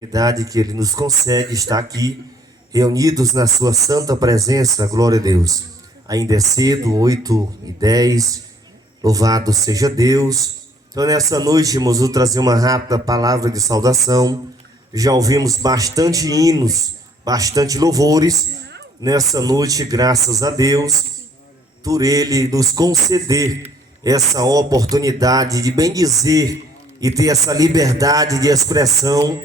Que Ele nos concede estar aqui, reunidos na Sua santa presença, glória a Deus. Ainda é cedo, 8h10, louvado seja Deus. Então nessa noite, irmãos, vou trazer uma rápida palavra de saudação. Já ouvimos bastante hinos, bastante louvores. Nessa noite, graças a Deus, por Ele nos conceder essa oportunidade de bendizer e ter essa liberdade de expressão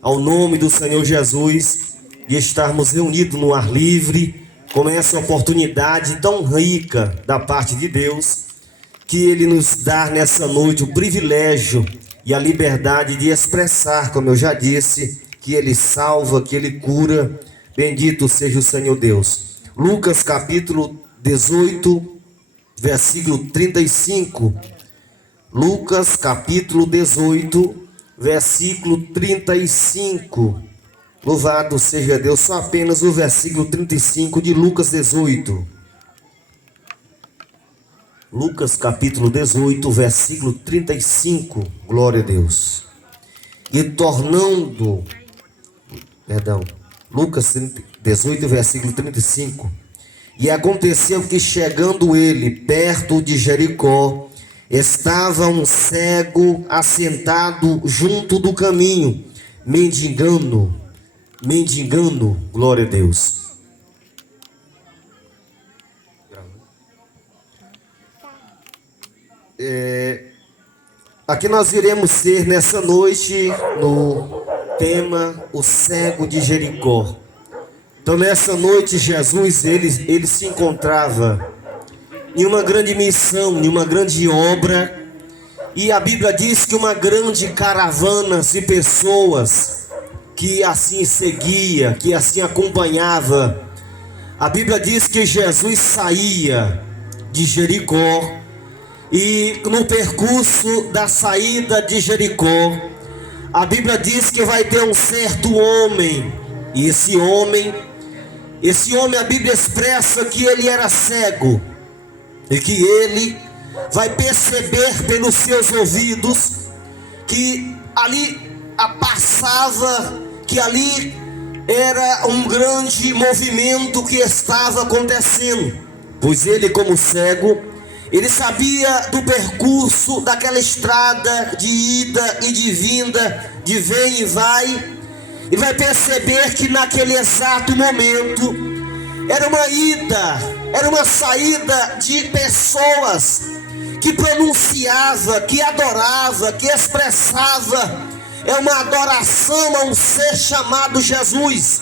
ao nome do Senhor Jesus, de estarmos reunidos no ar livre, com essa oportunidade tão rica da parte de Deus, que Ele nos dá nessa noite o privilégio e a liberdade de expressar, como eu já disse, que Ele salva, que Ele cura. Bendito seja o Senhor Deus. Lucas capítulo 18, versículo 35. Lucas capítulo 18, versículo 35. Louvado seja Deus. Só apenas o versículo 35 de Lucas 18. Lucas capítulo 18, versículo 35. Glória a Deus. E tornando, Lucas 18, versículo 35. E aconteceu que, chegando ele perto de Jericó, estava um cego assentado junto do caminho, mendigando, glória a Deus. Aqui nós iremos ser nessa noite no tema o cego de Jericó. Então nessa noite Jesus ele se encontrava em uma grande missão, em uma grande obra, e a Bíblia diz que uma grande caravana de pessoas que assim seguia, que assim acompanhava. A Bíblia diz que Jesus saía de Jericó, e no percurso da saída de Jericó, a Bíblia diz que vai ter um certo homem, e esse homem, a Bíblia expressa que ele era cego, e que ele vai perceber pelos seus ouvidos que ali passava, que ali era um grande movimento que estava acontecendo, pois ele, como cego, ele sabia do percurso daquela estrada de ida e de vinda, de vem e vai, e vai perceber que naquele exato momento era uma ida, era uma saída de pessoas que pronunciava, que adorava, que expressava uma adoração a um ser chamado Jesus.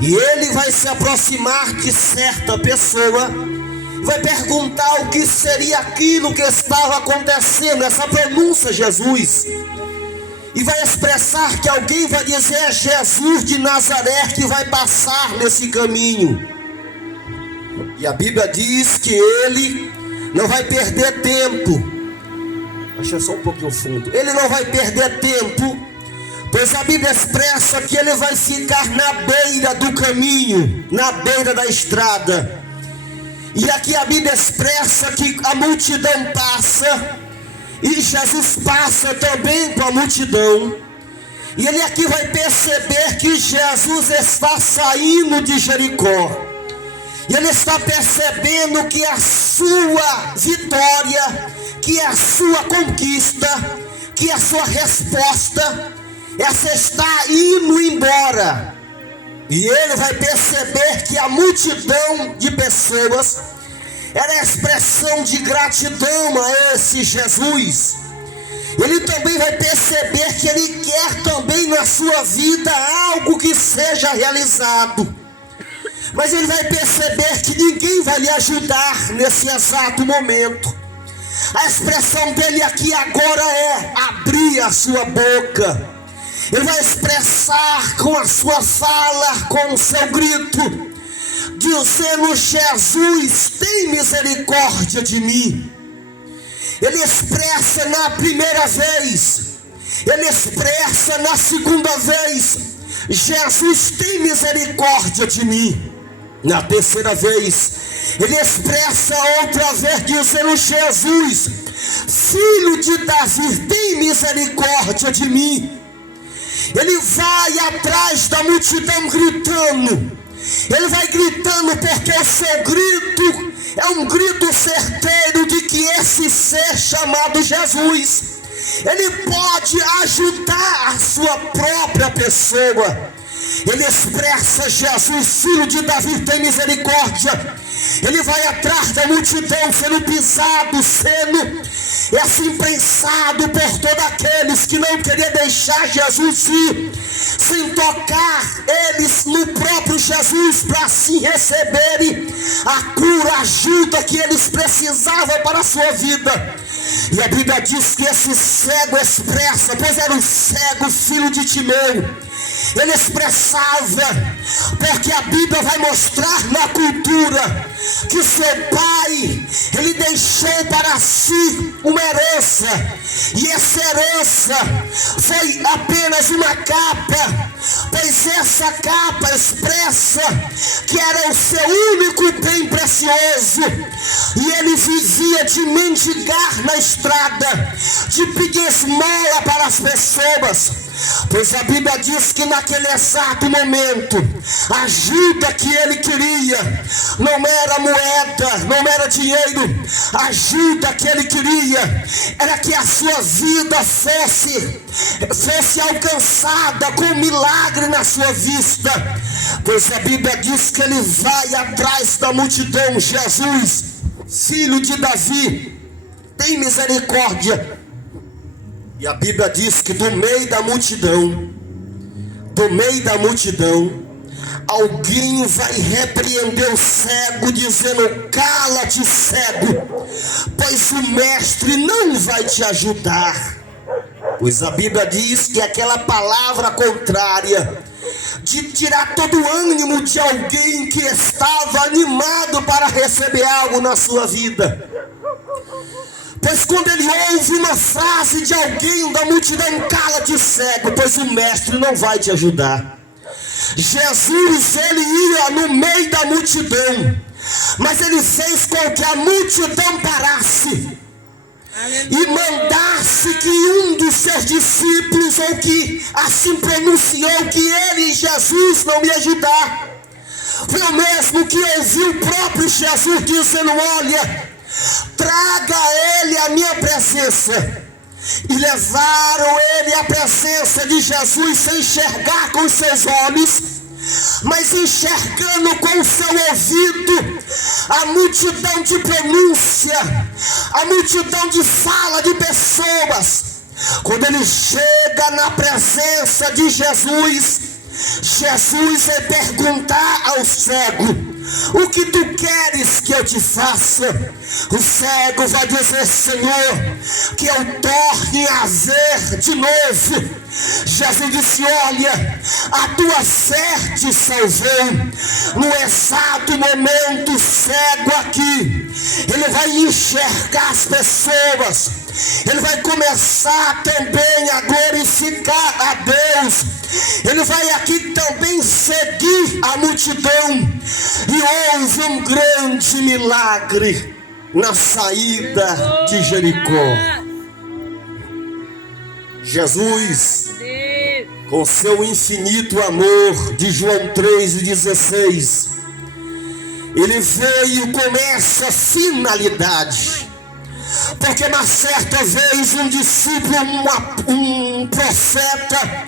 E ele vai se aproximar de certa pessoa, vai perguntar o que seria aquilo que estava acontecendo, essa pronúncia Jesus, e vai expressar que alguém vai dizer: é Jesus de Nazaré que vai passar nesse caminho. E a Bíblia diz que ele não vai perder tempo. Deixa só um pouquinho fundo. Ele não vai perder tempo, pois a Bíblia expressa que ele vai ficar na beira do caminho, na beira da estrada. E aqui a Bíblia expressa que a multidão passa, e Jesus passa também com a multidão. E ele aqui vai perceber que Jesus está saindo de Jericó. E ele está percebendo que a sua vitória, que a sua conquista, que a sua resposta, essa está indo embora. E ele vai perceber que a multidão de pessoas era a expressão de gratidão a esse Jesus. Ele também vai perceber que ele quer também na sua vida algo que seja realizado. Mas ele vai perceber que ninguém vai lhe ajudar nesse exato momento. A expressão dele aqui agora é abrir a sua boca. Ele vai expressar com a sua fala, com o seu grito, dizendo: Jesus, tem misericórdia de mim. Ele expressa na primeira vez, ele expressa na segunda vez: Jesus, tem misericórdia de mim. Na terceira vez, ele expressa outra vez, dizendo: Jesus, filho de Davi, tem misericórdia de mim. Ele vai atrás da multidão gritando. Ele vai gritando porque o seu grito é um grito certeiro de que esse ser chamado Jesus, ele pode ajudar a sua própria pessoa. Ele expressa: Jesus, filho de Davi, tem misericórdia. Ele vai atrás da multidão, sendo pisado, sendo assim prensado por todos aqueles que não queriam deixar Jesus ir, sem tocar eles no próprio Jesus, para assim receberem a cura, a ajuda que eles precisavam para a sua vida. E a Bíblia diz que esse cego expressa, pois era um cego, filho de Timeu. Ele expressava, porque a Bíblia vai mostrar na cultura que seu pai, ele deixou para si uma herança, e essa herança foi apenas uma capa, pois essa capa expressa que era o seu único bem precioso, e ele vivia de mendigar na estrada, de pedir esmola para as pessoas, pois a Bíblia diz que naquele exato momento, a ajuda que ele queria não era moeda, não era dinheiro. A ajuda que ele queria era que a sua vida fosse alcançada com um milagre na sua vista, pois a Bíblia diz que ele vai atrás da multidão. Jesus, filho de Davi, tem misericórdia. E a Bíblia diz que do meio da multidão, alguém vai repreender o cego, dizendo: cala-te, cego, pois o mestre não vai te ajudar. Pois a Bíblia diz que aquela palavra contrária, de tirar todo o ânimo de alguém que estava animado para receber algo na sua vida. Pois quando ele ouve uma frase de alguém da multidão: cala-te, cego, pois o mestre não vai te ajudar. Jesus, ele ia no meio da multidão, mas ele fez com que a multidão parasse e mandasse que um dos seus discípulos, ou que assim pronunciou que ele, Jesus, não ia ajudar, foi o mesmo que ouviu o próprio Jesus dizendo: olha, traga a ele a minha presença. E levaram ele à presença de Jesus, sem enxergar com os seus olhos, mas enxergando com o seu ouvido a multidão de pronúncia, a multidão de fala de pessoas. Quando ele chega na presença de Jesus, Jesus vai perguntar ao cego: o que tu queres que eu te faça? O cego vai dizer: Senhor, que eu torne a ver de novo. Jesus disse: olha, a tua fé te salvou. No exato momento, o cego aqui, ele vai enxergar as pessoas, ele vai começar também a glorificar a Deus, ele vai aqui também seguir a multidão. E houve um grande milagre na saída de Jericó. Jesus, com seu infinito amor, de João 3,16, ele veio com essa finalidade, porque uma certa vez um discípulo, um profeta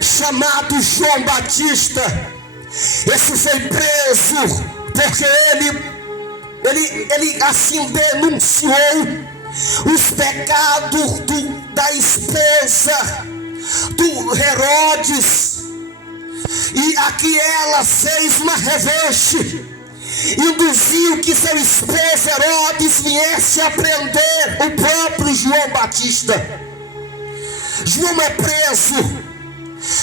chamado João Batista, esse foi preso porque ele assim denunciou os pecados da esposa do Herodes, e aqui ela fez uma revanche, induziu que seu esposo Herodes viesse a prender o próprio João Batista. João é preso,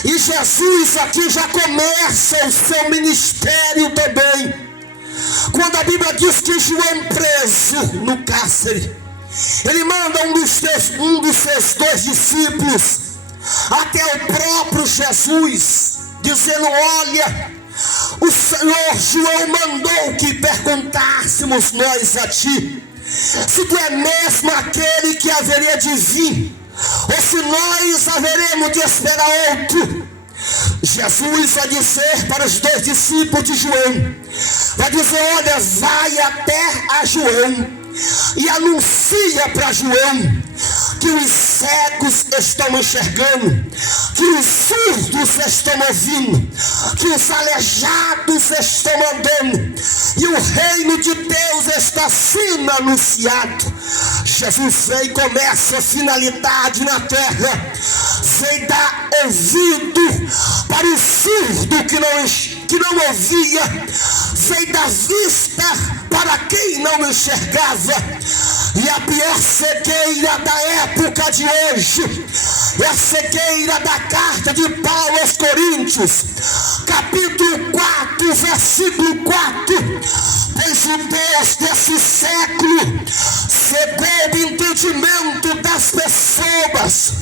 e Jesus aqui já começa o seu ministério também. Quando a Bíblia diz que João preso no cárcere, ele manda um dos seus dois discípulos até o próprio Jesus, dizendo: olha, o Senhor João mandou que perguntássemos nós a ti, se tu é mesmo aquele que haveria de vir, ou se nós haveremos de esperar outro. Jesus vai dizer para os 2 discípulos de João, vai dizer: olha, vai até a João e anuncia para João que os cegos estão enxergando, que os surdos estão ouvindo, que os aleijados estão andando, e o reino de Deus está sendo anunciado. Jesus vem com essa finalidade na terra, vem dar ouvido para o surdo que não ouvia, vem dar vista para quem não enxergava. E a pior cegueira da época de hoje é a cegueira da carta de Paulo aos Coríntios, capítulo 4, versículo 4. Pois o Deus desse século cegou o entendimento das pessoas,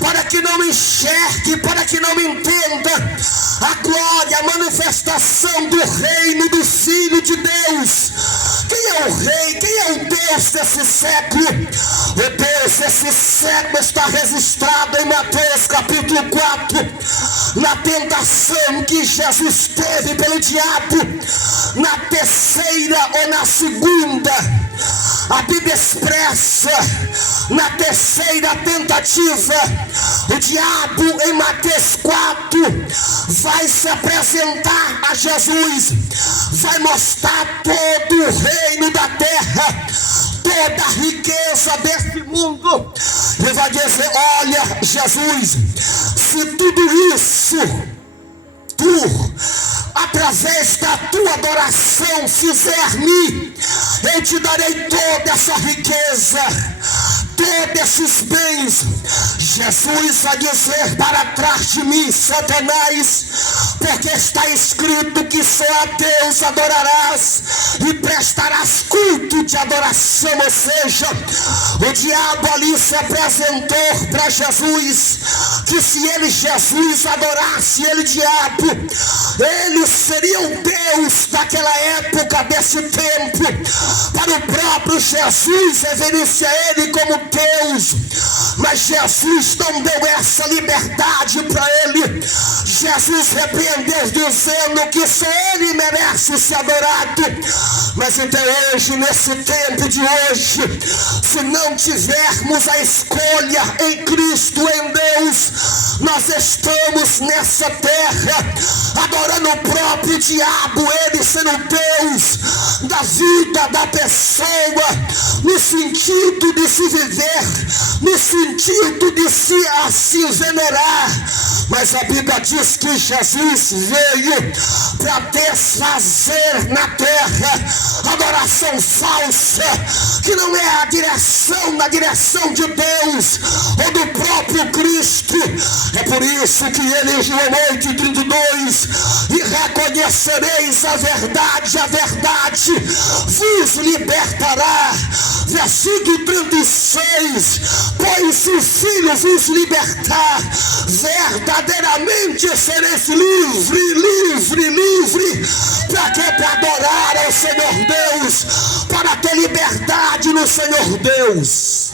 para que não enxergue, para que não entenda a glória, a manifestação do reino do Filho de Deus. Quem é o rei? Quem é o Deus desse século? O Deus desse século está registrado em Mateus capítulo 4, na tentação que Jesus teve pelo diabo, na terceira ou na segunda. A Bíblia expressa, na terceira tentativa, o diabo em Mateus 4 vai se apresentar a Jesus, vai mostrar todo o reino da terra, toda a riqueza deste mundo, e vai dizer: olha, Jesus, se tudo isso tu, através da tua adoração, fizer-me, eu te darei toda essa riqueza, todos esses bens. Jesus vai dizer: para trás de mim, Satanás, porque está escrito que só a Deus adorarás e prestarás culto de adoração. Ou seja, o diabo ali se apresentou para Jesus, que se ele, Jesus, adorasse ele, diabo, ele seria o Deus daquela época, desse tempo. Para o próprio Jesus reverencia ele como Deus, mas Jesus não deu essa liberdade para ele. Jesus repreendeu dizendo que só ele merece ser adorado. Mas então hoje, nesse tempo de hoje, se não tivermos a escolha em Cristo, em Deus, nós estamos nessa terra adorando o próprio diabo, ele sendo Deus da vida da pessoa, no sentido de se viver, no sentido de se assim venerar. Mas a Bíblia diz que Jesus veio para desfazer na terra adoração falsa, que não é a direção, na direção de Deus ou do próprio Cristo. É por isso que ele em João 8:32, e reconhecereis a verdade vos libertará. Versículo 36, pois se o Filho vos libertar, verdadeiramente sereis livre. Para quê? Para adorar ao Senhor Deus, para ter liberdade no Senhor Deus.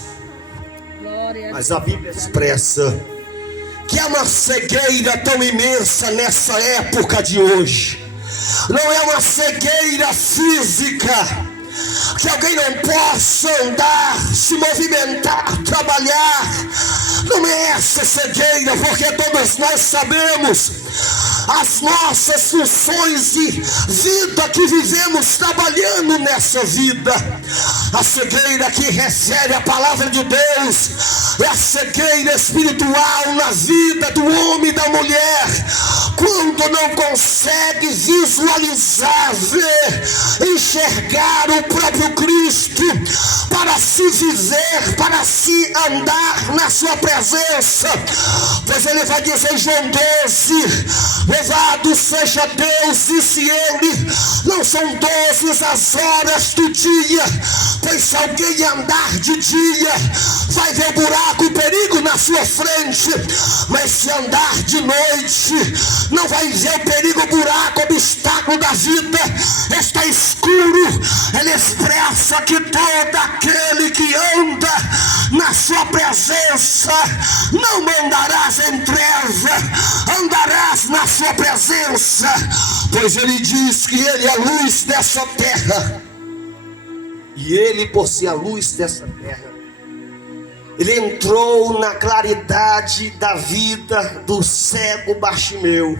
Mas a Bíblia expressa que é uma cegueira tão imensa nessa época de hoje. Não é uma cegueira física, que alguém não possa andar, se movimentar, trabalhar. Não é essa cegueira, porque todos nós sabemos as nossas funções de vida que vivemos trabalhando nessa vida. A cegueira que recebe a palavra de Deus é a cegueira espiritual na vida do homem e da mulher, quando não consegue visualizar, ver, enxergar o próprio Cristo, para se viver, para se andar na sua presença. Pois ele vai dizer em João 12, Louvado seja Deus, disse ele, não são 12 as horas do dia, pois se alguém andar de dia, vai ver buraco e perigo na sua frente, mas se andar de noite, não vai ver o perigo, o buraco, o obstáculo da vida. Está escuro. Ele expressa que todo aquele que anda na sua presença, não andarás em trevas, andarás na sua presença, pois ele diz que ele é a luz dessa terra, e ele, por ser a luz dessa terra, ele entrou na claridade da vida do cego Bartimeu.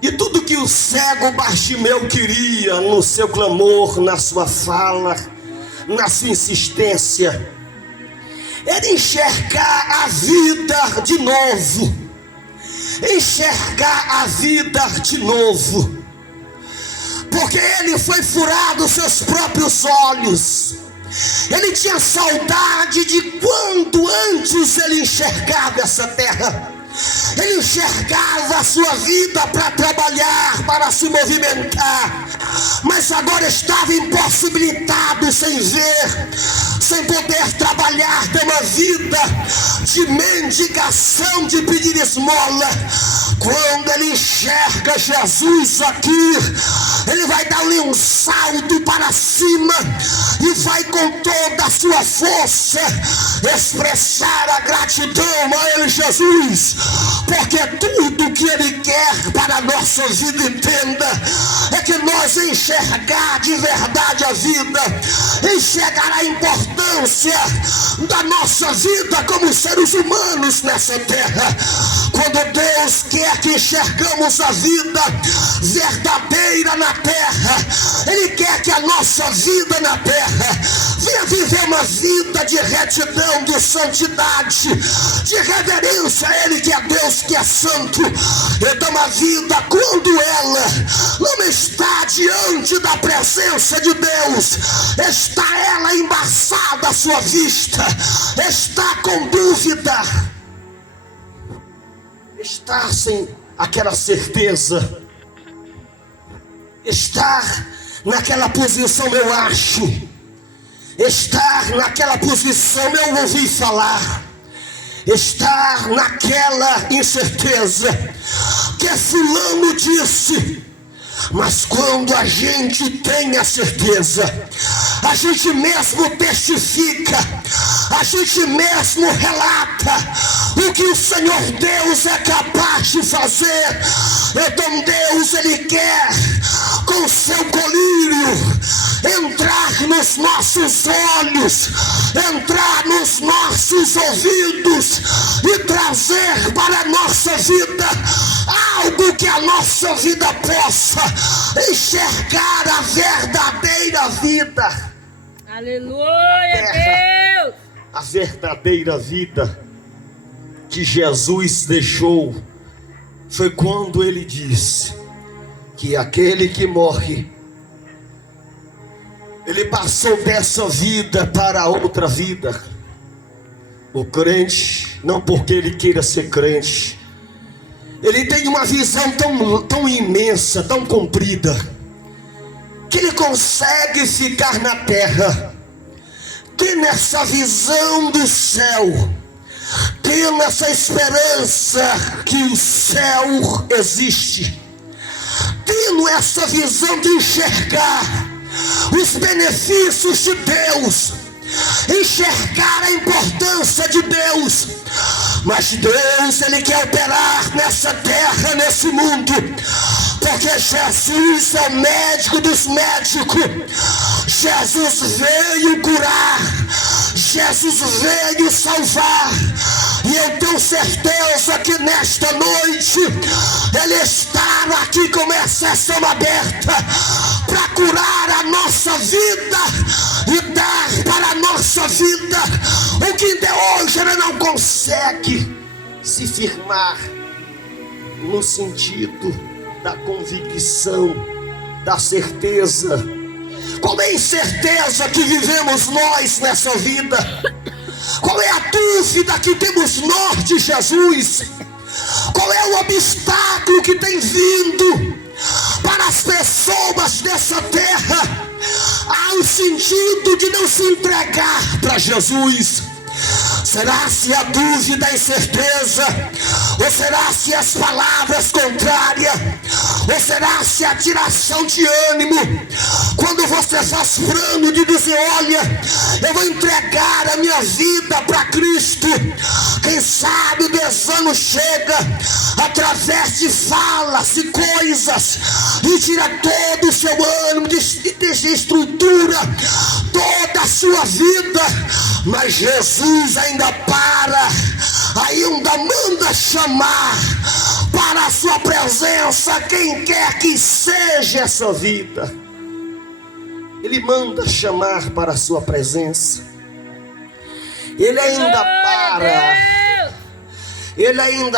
E tudo que o cego Bartimeu queria no seu clamor, na sua fala, na sua insistência, era enxergar a vida de novo. Enxergar a vida de novo. Porque ele foi furado os seus próprios olhos. Ele tinha saudade de quando antes ele enxergava essa terra. Ele enxergava a sua vida para trabalhar, para se movimentar, mas agora estava impossibilitado, sem ver, sem poder trabalhar, ter uma vida de mendigação, de pedir esmola. Quando ele enxerga Jesus aqui, ele vai dar-lhe um salto para cima e vai com toda a sua força expressar a gratidão a ele, Jesus, porque tudo que ele quer para a nossa vida, entenda, é que nós enxergar de verdade a vida, enxergar a importância da nossa vida como seres humanos nessa terra. Quando Deus quer que enxergamos a vida verdadeira na terra, Ele quer que a nossa vida na terra venha viver uma vida de retidão, de santidade, de reverência a Ele que é Deus, que é santo. Então a vida, quando ela não está diante da presença de Deus, está ela embaçada à sua vista, está com dúvida, está sem aquela certeza, estar naquela posição eu acho, estar naquela posição eu ouvi falar, estar naquela incerteza que fulano disse. Mas quando a gente tem a certeza, a gente mesmo testifica, a gente mesmo relata o que o Senhor Deus é capaz de fazer. Então Deus, Ele quer com seu colírio entrar nos nossos olhos, entrar nos nossos ouvidos e trazer para a nossa vida algo que a nossa vida possa enxergar a verdadeira vida. Aleluia, Deus! A verdadeira vida que Jesus deixou foi quando Ele disse que aquele que morre, ele passou dessa vida para outra vida. O crente, não porque ele queira ser crente, ele tem uma visão tão imensa, tão comprida, que ele consegue ficar na terra, tendo essa visão do céu, tendo essa esperança que o céu existe, tendo essa visão de enxergar os benefícios de Deus, enxergar a importância de Deus. Mas Deus, Ele quer operar nessa terra, nesse mundo, porque Jesus é o médico dos médicos. Jesus veio curar, Jesus veio salvar, e eu tenho certeza que nesta noite Ele está aqui com exceção aberta para curar a nossa vida e dar para a nossa vida o que de hoje Ele não consegue se firmar no sentido da convicção, da certeza. Qual é a incerteza que vivemos nós nessa vida? Qual é a dúvida que temos nós de Jesus? Qual é o obstáculo ciclo que tem vindo para as pessoas dessa terra. Há um sentido de não se entregar para Jesus. Será se a dúvida e incerteza? Ou será se as palavras contrárias? Ou será se a tiração de ânimo? Quando você faz plano de dizer, olha, eu vou entregar a minha vida para Cristo. Quem sabe o desânimo chega através de falas e coisas e tira todo o seu ânimo, desestrutura toda a sua vida. Mas Jesus ainda ainda manda chamar para a sua presença quem quer que seja essa vida. Ele manda chamar para a sua presença. Ele ainda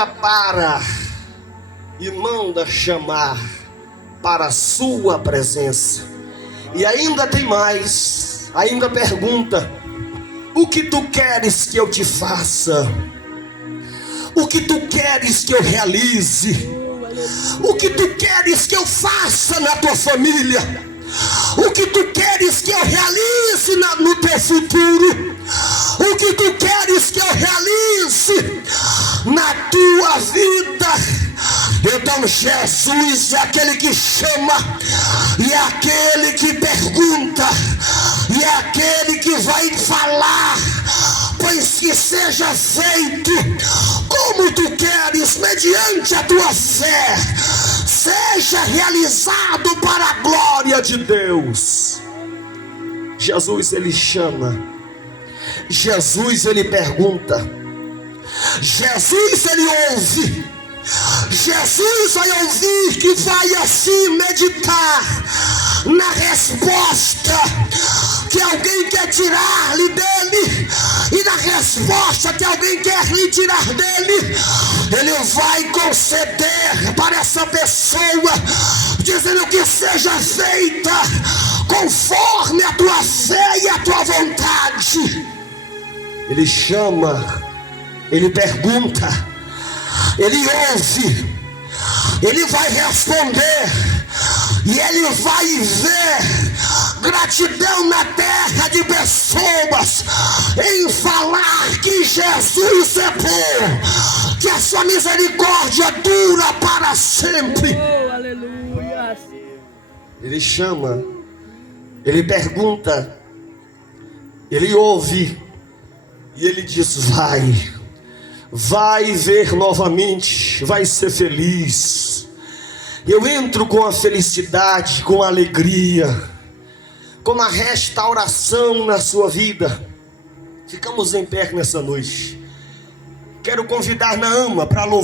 para e manda chamar para a sua presença. E ainda tem mais, ainda pergunta: o que tu queres que eu te faça? O que tu queres que eu realize? O que tu queres que eu faça na tua família? O que tu queres que eu realize no teu futuro? O que tu queres que eu realize na tua vida? Então Jesus é aquele que chama, e é aquele que pergunta, e é aquele que vai falar. Pois que seja feito como tu queres, mediante a tua fé, seja realizado para a glória de Deus. Jesus, ele chama. Jesus, ele pergunta. Jesus, ele ouve. Jesus vai ouvir, que vai assim meditar na resposta que alguém quer tirar-lhe dele, e na resposta que alguém quer lhe tirar dele, ele vai conceder para essa pessoa, dizendo que seja feita conforme a tua fé e a tua vontade. Ele chama, ele pergunta, ele ouve, ele vai responder, e ele vai ver gratidão na terra de pessoas em falar que Jesus é bom, que a sua misericórdia dura para sempre. Oh, aleluia. Ele chama, ele pergunta, ele ouve, e ele diz: vai ver novamente, vai ser feliz. Eu entro com a felicidade, com a alegria, com a restauração na sua vida. Ficamos em pé nessa noite. Quero convidar Naama para louvar.